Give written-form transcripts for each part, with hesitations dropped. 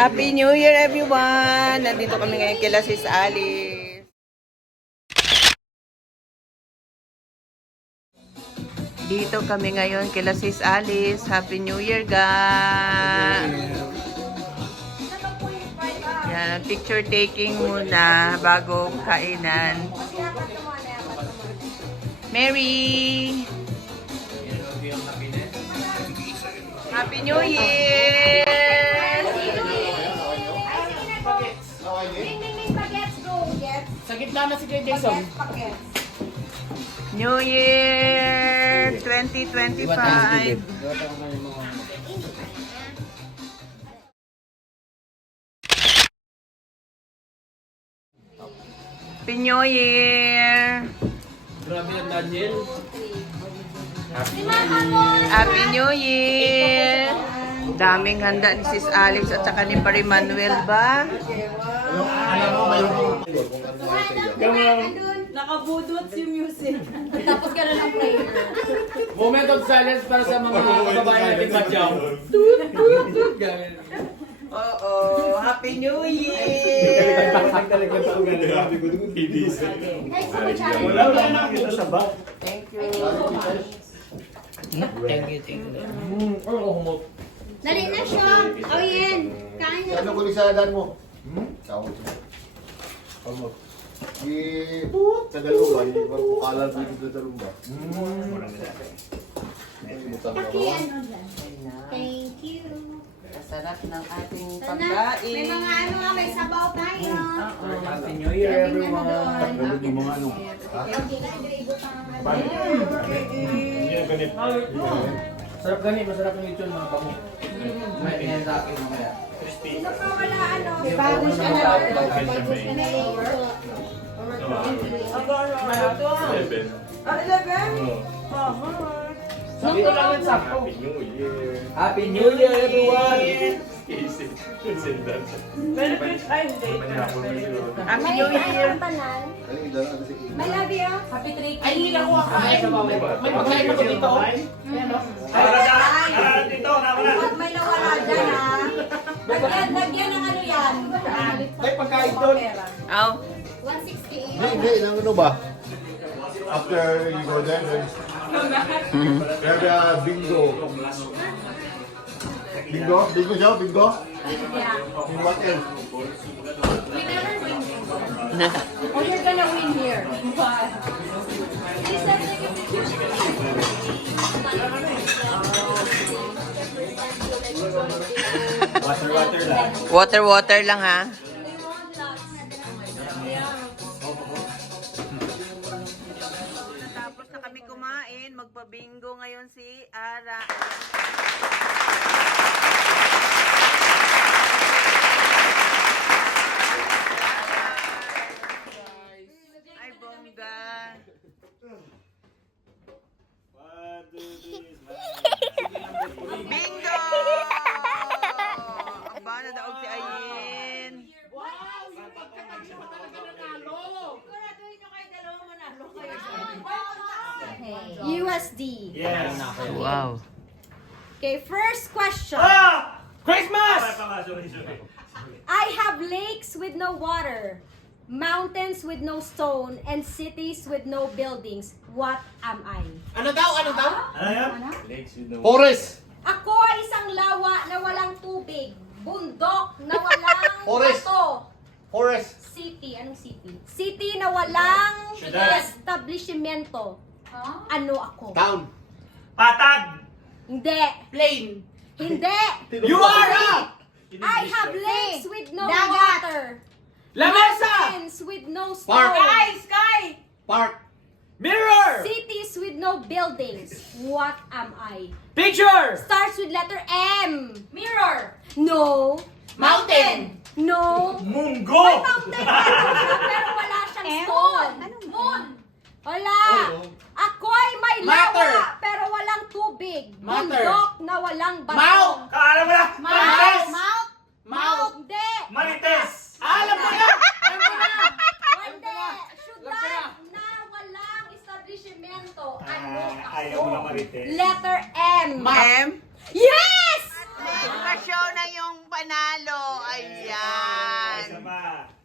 Happy New Year everyone! Nandito kami ngayon kila Sis Alice. Dito kami ngayon kila Sis Alice. Happy New Year guys! Yan, picture taking muna bago kainan. Mary! Happy New Year! Sa gitna na si Kuya Jason. New Year 2025. Happy New Year. Grabe ang Daniel. Happy New Year. Daming handa ni Sis Alex at saka ni Pari Manuel ba? Nakabudot yung music. Tapos gano'n ang prayer. Moment of silence para sa mga kababayan natin Badyaw. Oo, Happy New Year. Wala na ako sa ba? Thank you. Thank you. Dali na siya. Oh, yan. Kain na. Ano ko ni sa daan mo? Tawag siya. Ano? Di Tagalumba, di Pagpukalan dito sa Tagalumba. Paki ano dyan. Thank you. Sarap ng ating Sana, pagkain. may mga ano nga, may sabaw tayo. Happy New Year everyone. Ganun yung mga ano. Okay na, ibig pa nga. Sarap gani, masarap yung lechon mga pamo. May yan sa akin mamaya. Sino pa wala ano? Bagus ka na. Bagus ka na. Sabi ko lang yung sakto. New Year. Happy New Year everyone. Happy New Year. Kaya yung dala kasi May love you. Happy tree. Ay, hindi na ako kakain. May pagkain ako dito. Huwag may nawala dyan ha. Lagyan ng ano yan. May pagkain doon. Oh, 168. Hindi, ilang ano ba? After you go there, there's bingo. Bingo? Bingo siya? Bingo? Yeah. In what else? We never win. Oh, you're gonna win here. Lisa, take a picture. water lang ha. Tapos na kami kumain, magpa-bingo ngayon si Ara. Ay, bongga. Bingo! Ang bana daog si Ayin. USD. Yes. Wow. Okay, first question. Christmas! I have lakes with no water, mountains with no stone, and cities with no buildings. What am I? Ano daw? Ano daw? Forest! Ako ay isang lawa na walang tubig, bundok na walang Forest. bato. Forest! City, anong city? City na walang establishmento. Ano ako? Town! Patag! Hindi. Plain. Hindi. You are a I have lakes with no Dagat. water. lamesa. Mountains with no stone. Park. Sky. Park! Mirror. Cities with no buildings. What am I? Picture. Starts with letter M. Mirror. No. Mountain. No. Munggo! May mountain pero wala siyang stone. Moon. Wala. Ako'y may Matter. lawa pero walang tubig. Matter. Bundok na walang bato. Mount. Kaalam mo na! Marites. Mount. Mount. Hindi. Marites! Alam mo na. Alam mo na. Hindi. Syudad na walang establishmento. Ano Ayaw mo na ako? Marites. Letter M. M? Yes! Pasyo na yung panalo. Ay,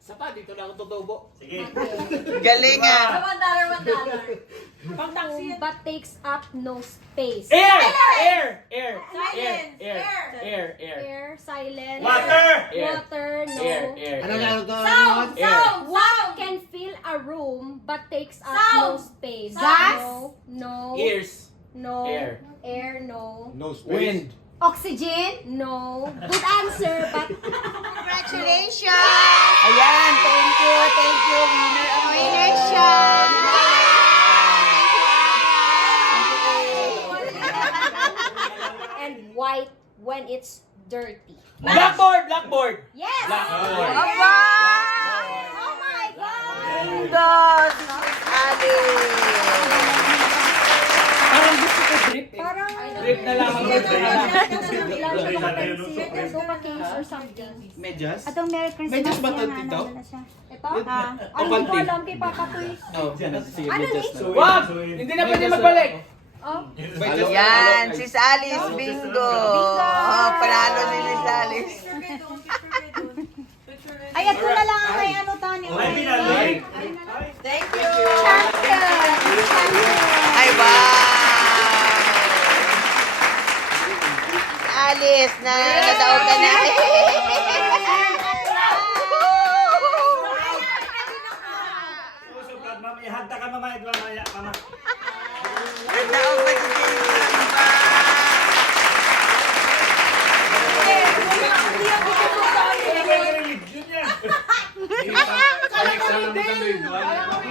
Saka dito na ako tutubo. Sige. Galing ah. Pang but takes up no space. Air! Silence. Air! Air, silent. Water! Water, no. Air! Sound, Air. sound. What can fill a room but takes up no space? Gas? No. Ears. No. Air. Air, no. No space. Wind. Oxygen? No. Good answer, but Congratulations! Ayan, thank you, winner ang winner siya. and white when it's dirty. Blackboard! Yes. Blackboard. Aba! Oh my God. Dos, Alice. Parang gusto ko drip eh. Parang Drip na lang ang gusto na lang. sopa cakes or something. Medyas? Atong Merry Christmas. Medyas ba yan, ito? ano na siya. Ito? Ah. Ay, hindi ko alam kay Papa to eh. Oh, sige, Ano medyas ni? na. Wag! Hindi na pwede magbalik. Oh. Ayan, sis Alice, bingo. Oh, panalo ni sis Alice. Ay, at wala lang ang may ano Tani. Ay, pinali. Thank you. Champion! Ay, wow. Alice, na nadaog ka na. Susukat, ma'am. Ihanda ka mamaya. Mama. Nadaog ba si Jason ba? Yun yan.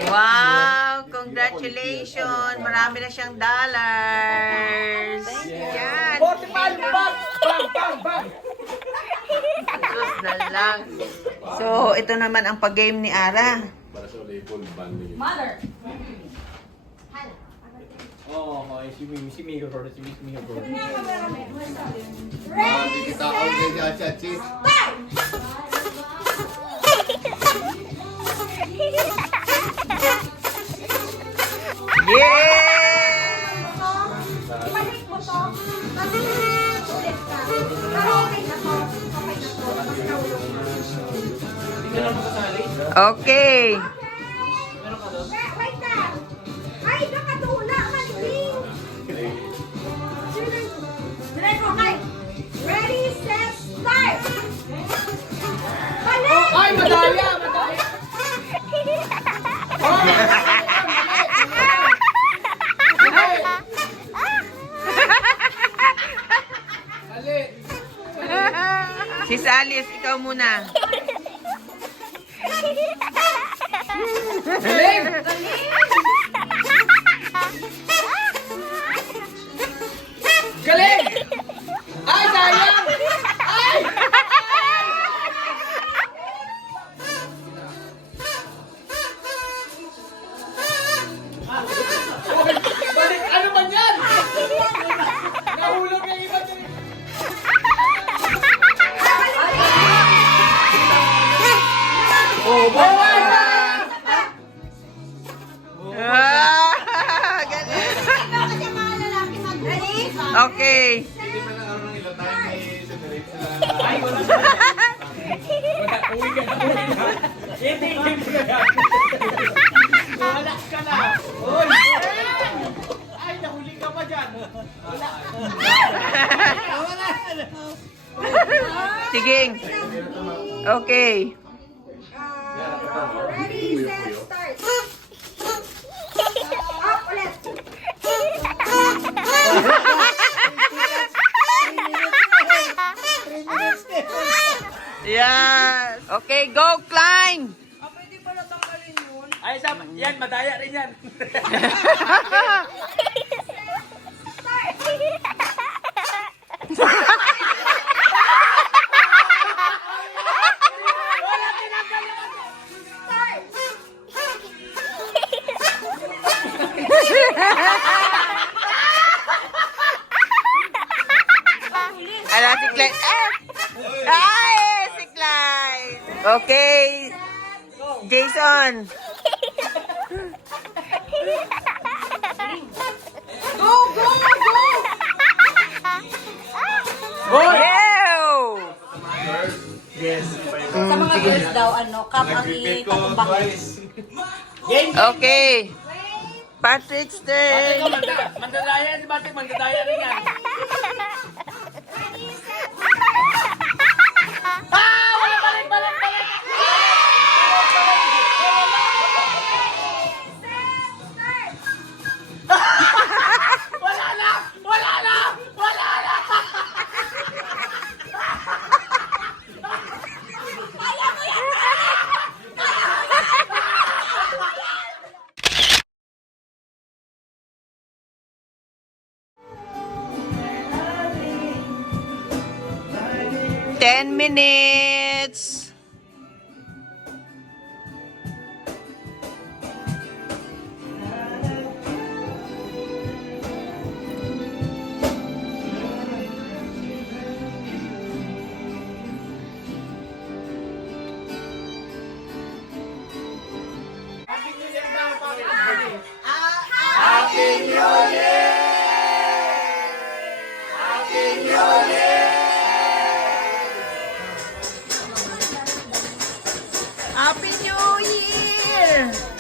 Wow, congratulations. Marami na siyang dollars. Yan. 45 bang! Bang! Sus na lang. So, ito naman ang pag-game ni Ara. Para sa label, banding. Mother. Oo, si Migo ko. Hindi kita ako ganyan siya, Chis. Yeah! Balik mo to. Kasi ulit ka. Pero okay na to. Okay na to. Tapos nahulog na. Hindi ka lang makasali. Okay. Wait na. Ay, nakatula. Maling. Okay. Ready, set, start. Balik! Ay, madaya! Mali! Sis Alice, ikaw muna. Galing! Galing! Ay, sayang! Ay! Balik! Ano man yan? Nahulog yung iba dyan. Oh, bawal na! Ah, galing. Kasi mga lalaki mag-ready? Okay. Hindi man ang araw ng ilang tayo ni sa diretso na. Ay, wala na. Wala, uwi ka na. Hindi ka na. Wala ka na. Uy! Ay, nahuli ka pa dyan. Wala. Tiging. Okay. Ready, set, start. Up ulit. Yes. Okay, go, climb. Ay, yan, madaya rin yan. Ala, si Clyde. Ay, si Clyde. Okay. Jason. Go, go, go! Goal! Ew! Yes. Sa Sa mga girls daw, cup ang ikatumbangin. Okay. Patrick's turn. Mandadaya si Batik, mandadaya rin yan. Ten minutes. Happy New Year!